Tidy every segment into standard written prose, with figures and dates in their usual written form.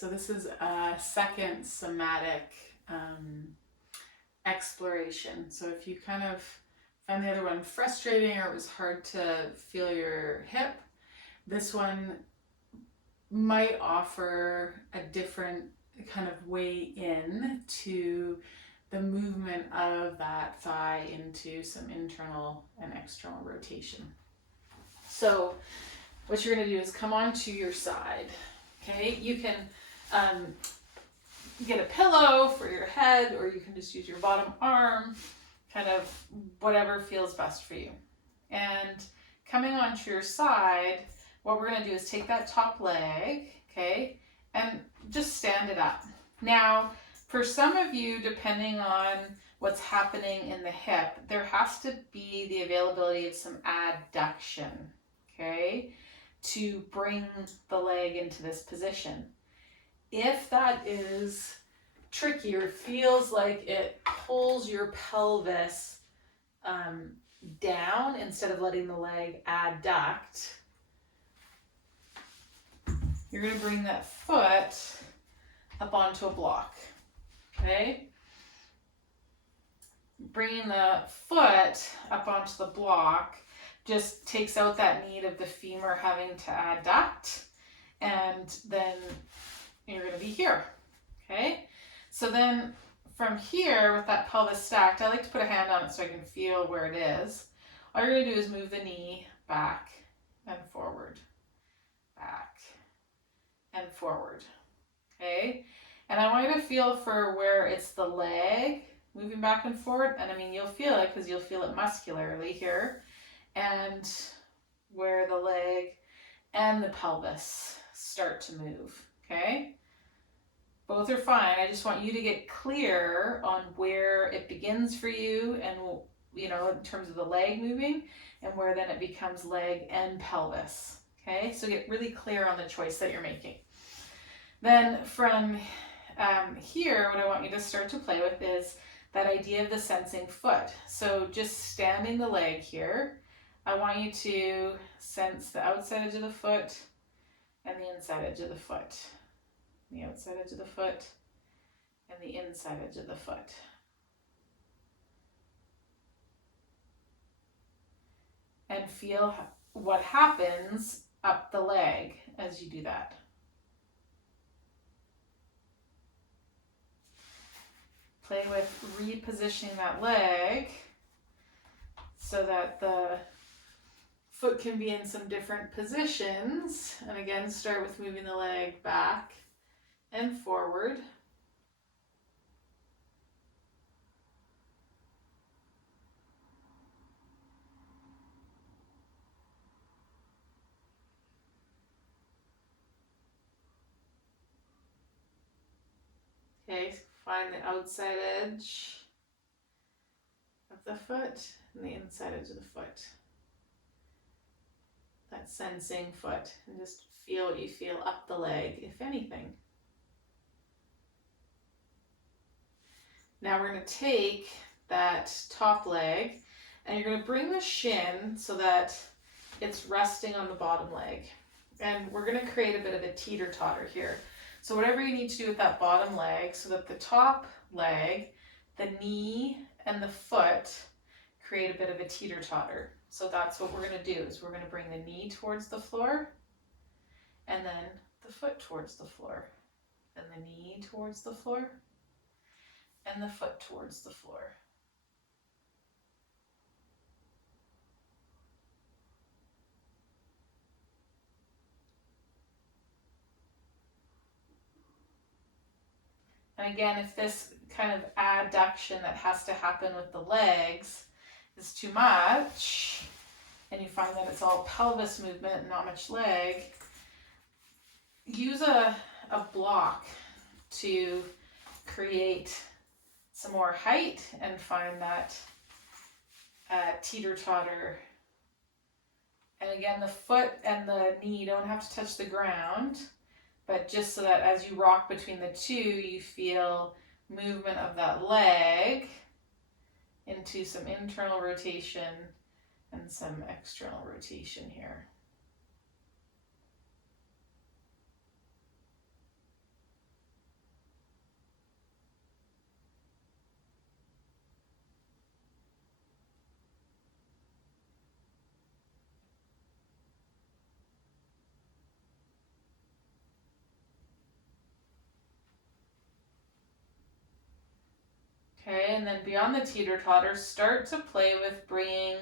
so this is a second somatic exploration. So if you kind of found the other one frustrating or it was hard to feel your hip, this one might offer a different kind of way in to the movement of that thigh into some internal and external rotation. So what you're going to do is come onto your side. Okay, you can get a pillow for your head, or you can just use your bottom arm, kind of whatever feels best for you. And coming onto your side, what we're going to do is take that top leg, okay, and just stand it up. Now, for some of you, depending on what's happening in the hip, there has to be the availability of some adduction, okay, to bring the leg into this position. If that is tricky or feels like it pulls your pelvis down instead of letting the leg adduct, you're going to bring that foot up onto a block, okay? Bringing the foot up onto the block just takes out that need of the femur having to adduct, and then you're going to be here, okay? So then from here, with that pelvis stacked, I like to put a hand on it so I can feel where it is. All you're going to do is move the knee back and forward, back and forward, okay? And I want you to feel for where it's the leg moving back and forward, and I mean, you'll feel it because you'll feel it muscularly here, and where the leg and the pelvis start to move, okay? Both are fine. I just want you to get clear on where it begins for you, and you know, in terms of the leg moving, and where then it becomes leg and pelvis, okay? So get really clear on the choice that you're making. Then from here, what I want you to start to play with is that idea of the sensing foot. So just standing the leg here, I want you to sense the outside edge of the foot and the inside edge of the foot. The outside edge of the foot and the inside edge of the foot. And feel what happens up the leg as you do that. Play with repositioning that leg so that the foot can be in some different positions. And again, start with moving the leg back and forward. Okay, find the outside edge of the foot and the inside edge of the foot. That sensing foot, and just feel what you feel up the leg, if anything. Now we're going to take that top leg and you're going to bring the shin so that it's resting on the bottom leg. And we're going to create a bit of a teeter-totter here. So whatever you need to do with that bottom leg so that the top leg, the knee, and the foot create a bit of a teeter-totter. So that's what we're going to do, is we're going to bring the knee towards the floor and then the foot towards the floor and the knee towards the floor and the foot towards the floor. And again, if this kind of adduction that has to happen with the legs is too much, and you find that it's all pelvis movement and not much leg, use a block to create some more height and find that teeter-totter. And again, the foot and the knee don't have to touch the ground, but just so that as you rock between the two, you feel movement of that leg into some internal rotation and some external rotation here. Okay, and then beyond the teeter-totter, start to play with bringing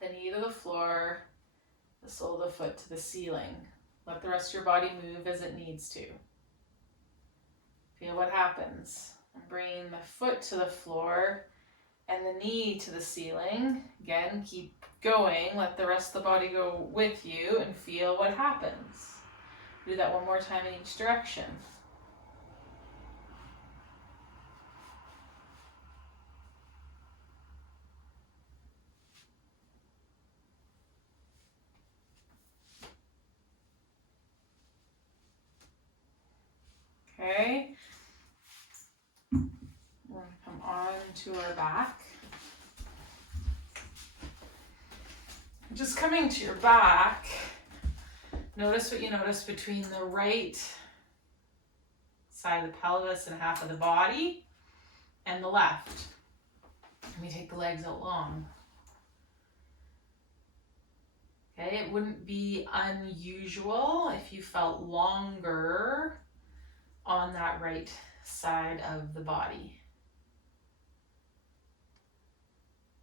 the knee to the floor, the sole of the foot to the ceiling. Let the rest of your body move as it needs to. Feel what happens. And bringing the foot to the floor and the knee to the ceiling. Again, keep going. Let the rest of the body go with you and feel what happens. Do that one more time in each direction. Okay. We're going to come on to our back. Just coming to your back, notice what you notice between the right side of the pelvis and half of the body and the left. And we take the legs out long. Okay, it wouldn't be unusual if you felt longer on that right side of the body.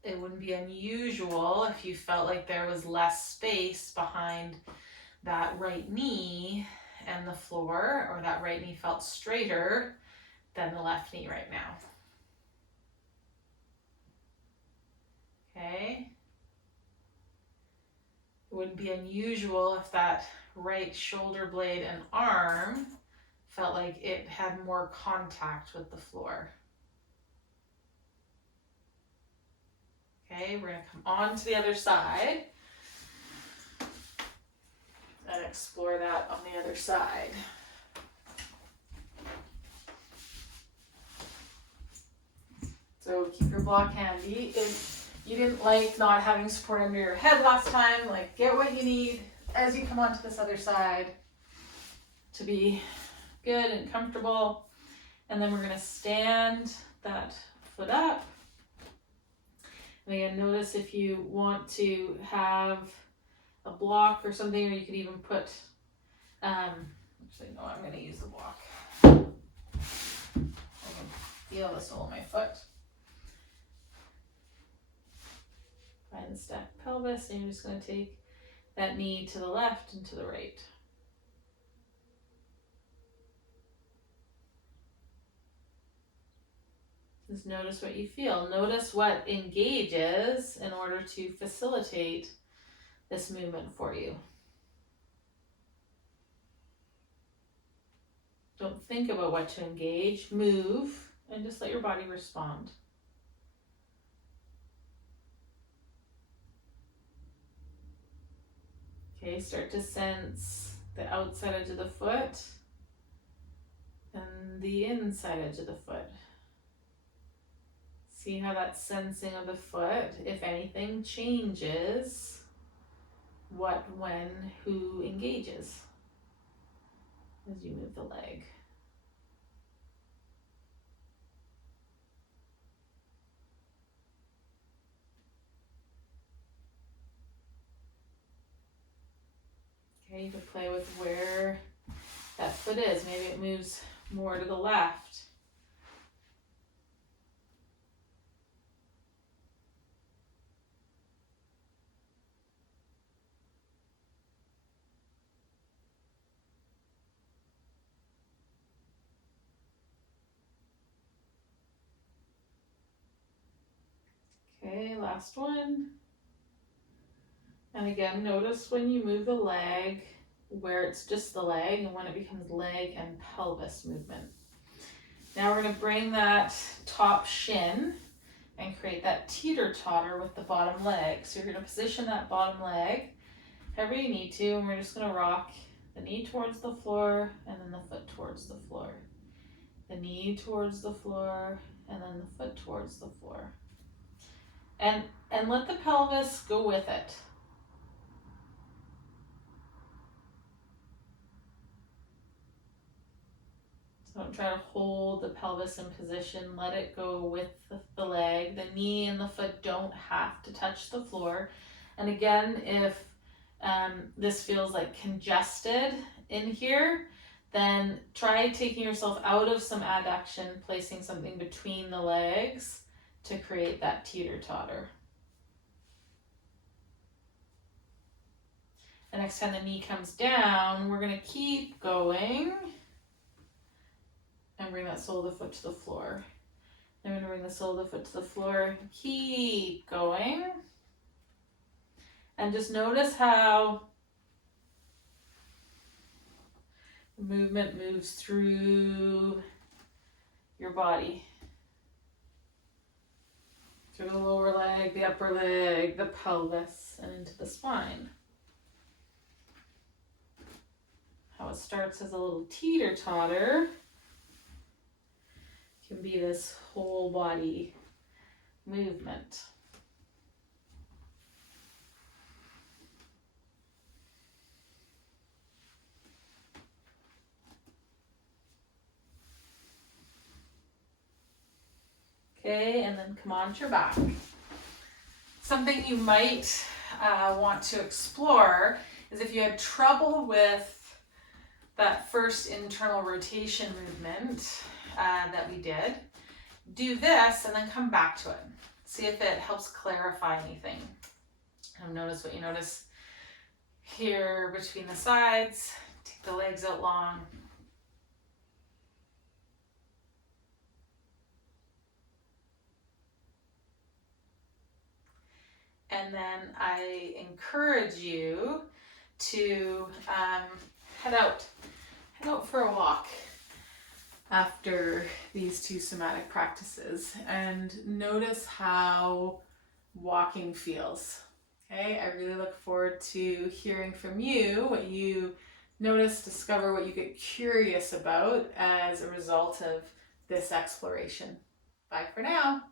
It wouldn't be unusual if you felt like there was less space behind that right knee and the floor, or that right knee felt straighter than the left knee right now. Okay. It wouldn't be unusual if that right shoulder blade and arm felt like it had more contact with the floor. Okay, we're going to come on to the other side and explore that on the other side. So keep your block handy. If you didn't like not having support under your head last time, like get what you need as you come onto this other side to be good and comfortable. And then we're going to stand that foot up. And again, notice if you want to have a block or something, or you could even put, actually no, I'm going to use the block. I can feel the sole of my foot. Find the stacked pelvis, and you're just going to take that knee to the left and to the right. Just notice what you feel. Notice what engages in order to facilitate this movement for you. Don't think about what to engage. Move and just let your body respond. Okay, start to sense the outside edge of the foot and the inside edge of the foot. See how that sensing of the foot, if anything, changes what, when, who engages as you move the leg. Okay, you can play with where that foot is. Maybe it moves more to the left. Okay, last one. And again, notice when you move the leg, where it's just the leg and when it becomes leg and pelvis movement. Now we're going to bring that top shin and create that teeter-totter with the bottom leg. So you're going to position that bottom leg however you need to, and we're just going to rock the knee towards the floor and then the foot towards the floor. The knee towards the floor and then the foot towards the floor. And let the pelvis go with it. So don't try to hold the pelvis in position. Let it go with the leg. The knee and the foot don't have to touch the floor. And again, if this feels like congested in here, Then try taking yourself out of some adduction, placing something between the legs to create that teeter-totter. The next time the knee comes down, we're going to keep going and bring that sole of the foot to the floor. Then we're going to bring the sole of the foot to the floor, keep going. And just notice how the movement moves through your body. Through the lower leg, the upper leg, the pelvis, and into the spine. How it starts as a little teeter-totter can be this whole body movement. Okay, and then come onto your back. Something you might want to explore is if you had trouble with that first internal rotation movement that we did, do this and then come back to it. See if it helps clarify anything. Notice what you notice here between the sides. Take the legs out long. And then I encourage you to head out for a walk after these two somatic practices and notice how walking feels. Okay, I really look forward to hearing from you, what you notice, discover, what you get curious about as a result of this exploration. Bye for now.